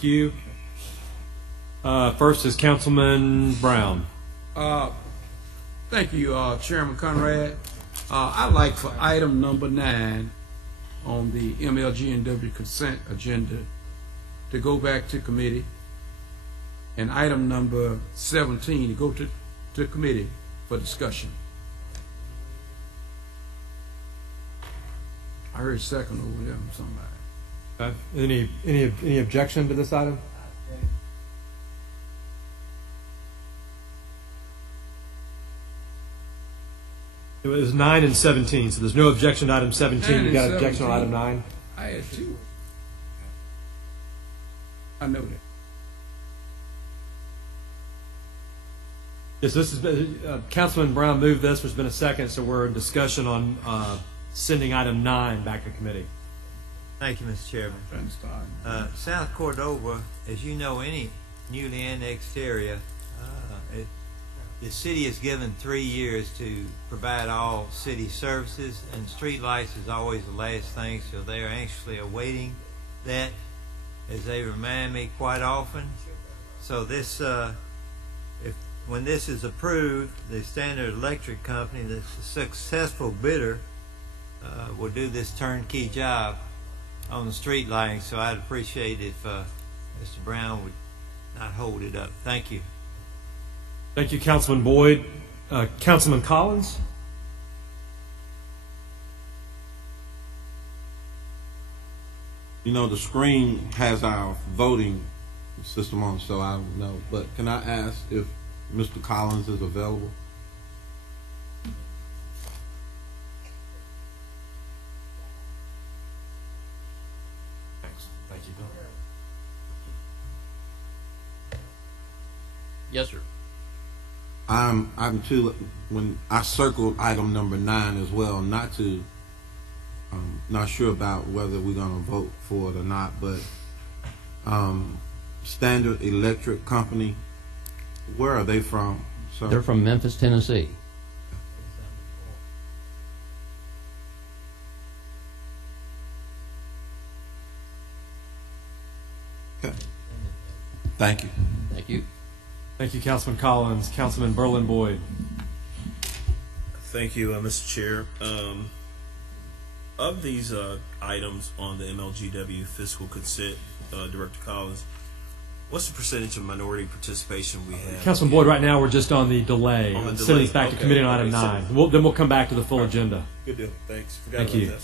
Thank you. First is Councilman Brown. Thank you, Chairman Conrad. I'd like for item number 9 on the MLGW consent agenda to go back to committee, and item number 17 to go to committee for discussion. I heard a second over there from somebody. Okay. Any objection to this item? It was 9 and 17, so there's no objection to item 17. You got an objection on item 9? I had 2. I know that. Yes, this has been, Councilman Brown moved this. There's been a second, so we're in discussion on sending item 9 back to committee. Thank you, Mr. Chairman. South Cordova, as you know, any newly annexed area, the city is given 3 years to provide all city services, and street lights is always the last thing, so they are anxiously awaiting that, as they remind me quite often. So this, when this is approved, the Standard Electric Company, the successful bidder, will do this turnkey job on the street lighting. So I'd appreciate if Mr. Brown would not hold it up. Thank you. Thank you, Councilman Boyd. Councilman Collins? You know, the screen has our voting system on, so I don't know. But can I ask if Mr. Collins is available? Thanks. Thank you. Yes, sir. I'm too, when I circled item number 9 as well, not sure about whether we're going to vote for it or not, but Standard Electric Company, where are they from, sir? They're from Memphis, Tennessee. Okay. Thank you. Thank you. Thank you, Councilman Collins. Councilman Berlin Boyd. Thank you, Mr. Chair. Of these items on the MLGW fiscal consent, Director Collins, what's the percentage of minority participation we have? Councilman Boyd, right now we're just on the delay. On the Sending delay. this back to Okay. committee on item 9. Then we'll come back to the full agenda. Good deal. Thanks. Forgot Thank about you. that.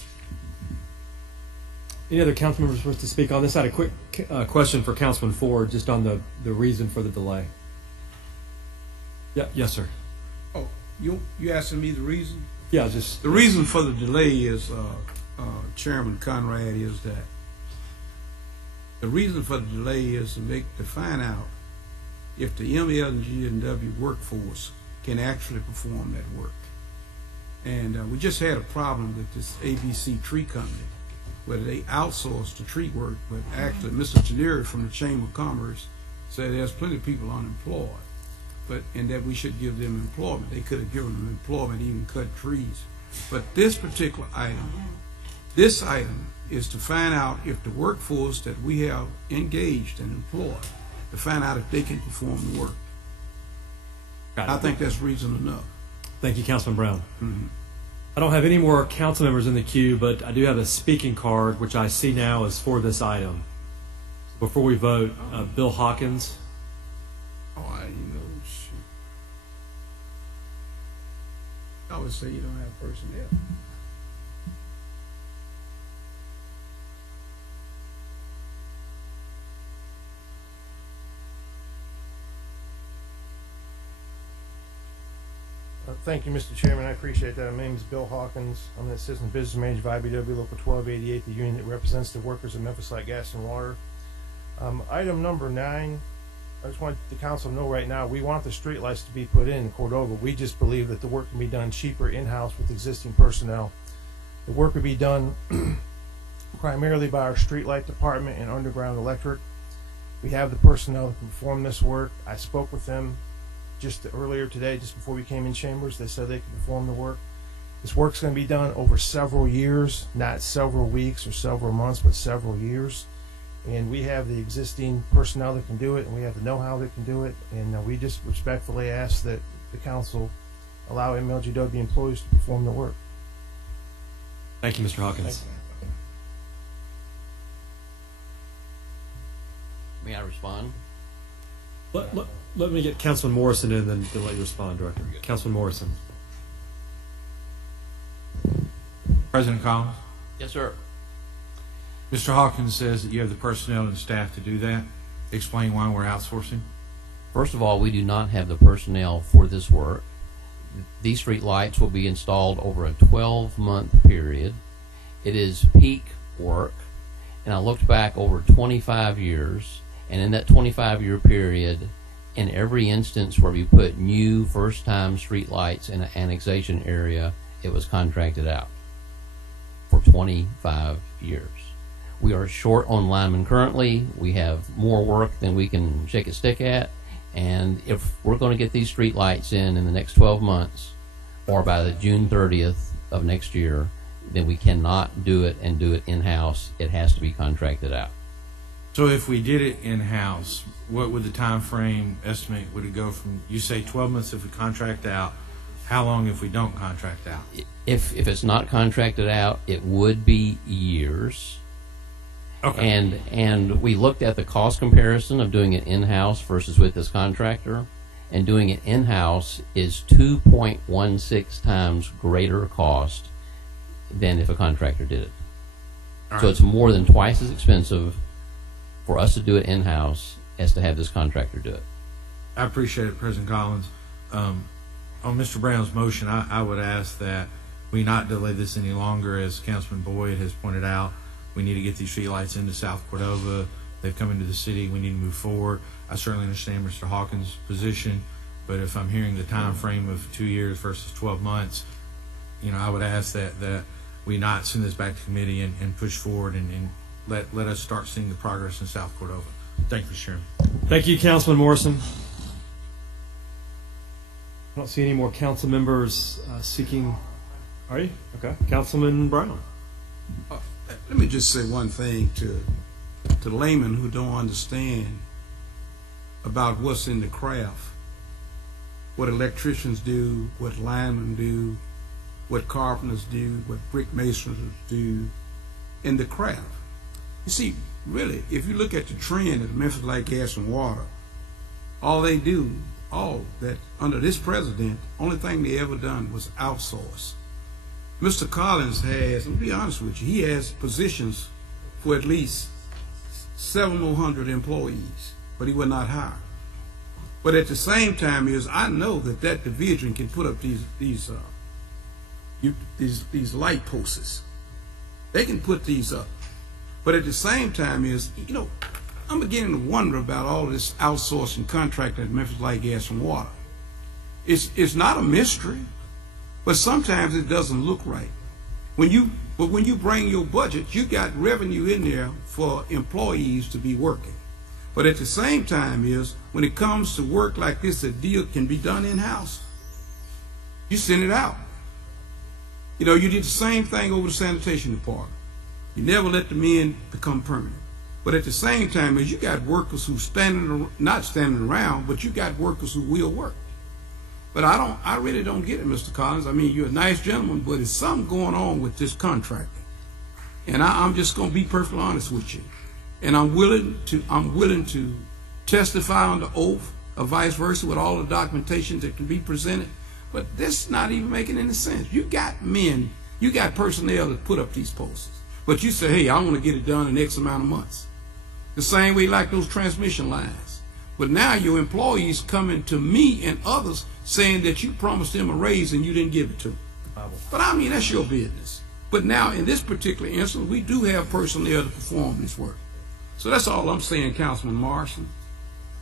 Any other council members wish to speak on this? I had a quick question for Councilman Ford, just on the reason for the delay. Yeah, yes, sir. Oh, you asking me the reason? Yeah, just The reason for the delay is, Chairman Conrad, is that the reason for the delay is to find out if the MLGW workforce can actually perform that work. And we just had a problem with this ABC tree company, where they outsourced the tree work, but actually Mr. Teneri from the Chamber of Commerce said there's plenty of people unemployed, and that we should give them employment. They could have given them employment, even cut trees. But this particular item, is to find out if the workforce that we have engaged and employed, to find out if they can perform the work. I think that's reason enough. Thank you, Councilman Brown. Mm-hmm. I don't have any more council members in the queue, but I do have a speaking card, which I see now is for this item. Before we vote, Bill Hawkins. Oh, I didn't know. Shoot. I always say you don't have personnel. Thank you, Mr. Chairman. I appreciate that. My name is Bill Hawkins. I'm the Assistant Business Manager of IBW Local 1288, the union that represents the workers of Memphis Light, Gas, and Water. Item number 9, I just want the council to know right now, we want the street lights to be put in Cordova. We just believe that the work can be done cheaper in-house with existing personnel. The work would be done primarily by our street light department and underground electric. We have the personnel that can perform this work. I spoke with them just earlier today, just before we came in chambers. They said they could perform the work. This work's going to be done over several years, not several weeks or several months, but several years. and we have the existing personnel that can do it, and we have the know-how that can do it, and we just respectfully ask that the council allow MLGW employees to perform the work. Thank you, Mr. Hawkins. May I respond? Let me get Councilman Morrison in, then let you respond, Director. Councilman Morrison. President Collins, Yes, sir. Mr. Hawkins says that you have the personnel and staff to do that. Explain why we're outsourcing. First of all, we do not have the personnel for this work. These street lights will be installed over a 12-month period. It is peak work, and I looked back over 25 years, and in that 25-year period, in every instance where we put new first-time street lights in an annexation area, it was contracted out for 25 years. We are short on linemen currently. We have more work than we can shake a stick at. And if we're going to get these street lights in the next 12 months or by the June 30th of next year, then we cannot do it and do it in-house. It has to be contracted out. So if we did it in-house, what would the time frame estimate would it go from? You say 12 months if we contract out. How long if we don't contract out? If it's not contracted out, it would be years. Okay. And we looked at the cost comparison of doing it in-house versus with this contractor, and doing it in-house is 2.16 times greater cost than if a contractor did it. All So right. it's more than twice as expensive for us to do it in-house as to have this contractor do it. I appreciate it, President Collins. On Mr. Brown's motion, I would ask that we not delay this any longer. As Councilman Boyd has pointed out, we need to get these streetlights into South Cordova. They've come into the city. We need to move forward. I certainly understand Mr. Hawkins' position, but if I'm hearing the time frame of 2 years versus 12 months, I would ask that we not send this back to committee and push forward and let us start seeing the progress in South Cordova. Thank you, Mr. Chairman. Thank you, Councilman Morrison. I don't see any more council members seeking. Are you? Okay. Councilman Brown. Let me just say one thing to laymen who don't understand about what's in the craft, what electricians do, what linemen do, what carpenters do, what brick masons do in the craft. You see, really, if you look at the trend of Memphis Light, Gas, and Water, all they do, all that under this president, only thing they ever done was outsource. Mr. Collins has, I'll be honest with you, he has positions for at least 700 employees, but he will not hire. But at the same time, I know that division can put up these light posts. They can put these up. But at the same time I'm beginning to wonder about all this outsourcing contract at Memphis Light, Gas, and Water. It's not a mystery, but sometimes it doesn't look right. When you bring your budget, you got revenue in there for employees to be working. But at the same time when it comes to work like this, a deal can be done in-house. You send it out. You did the same thing over the sanitation department. You never let the men become permanent. But at the same time, you got workers who not standing around, but you got workers who will work. But I really don't get it, Mr. Collins. I mean, you're a nice gentleman, but there's something going on with this contracting. And I'm just going to be perfectly honest with you. And I'm willing to testify on the oath or vice versa with all the documentation that can be presented. But this is not even making any sense. You got men, you got personnel that put up these posts. But you say, hey, I want to get it done in X amount of months. The same way like those transmission lines. But now your employees coming to me and others saying that you promised them a raise and you didn't give it to them. But I mean, that's your business. But now in this particular instance, we do have personnel to perform this work. So that's all I'm saying, Councilman Morrison.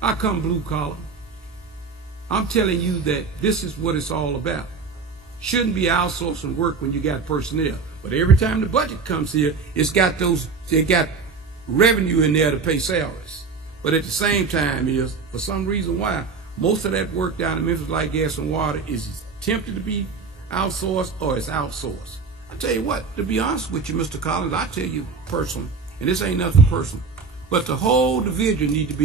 I come blue collar. I'm telling you that this is what it's all about. Shouldn't be outsourcing work when you got personnel. But every time the budget comes here, they got revenue in there to pay salaries. But at the same time for some reason why, most of that work down in Memphis Light, Gas, and Water is attempted to be outsourced or it's outsourced. I tell you what, to be honest with you, Mr. Collins, I tell you personally, and this ain't nothing personal, But the whole division need to be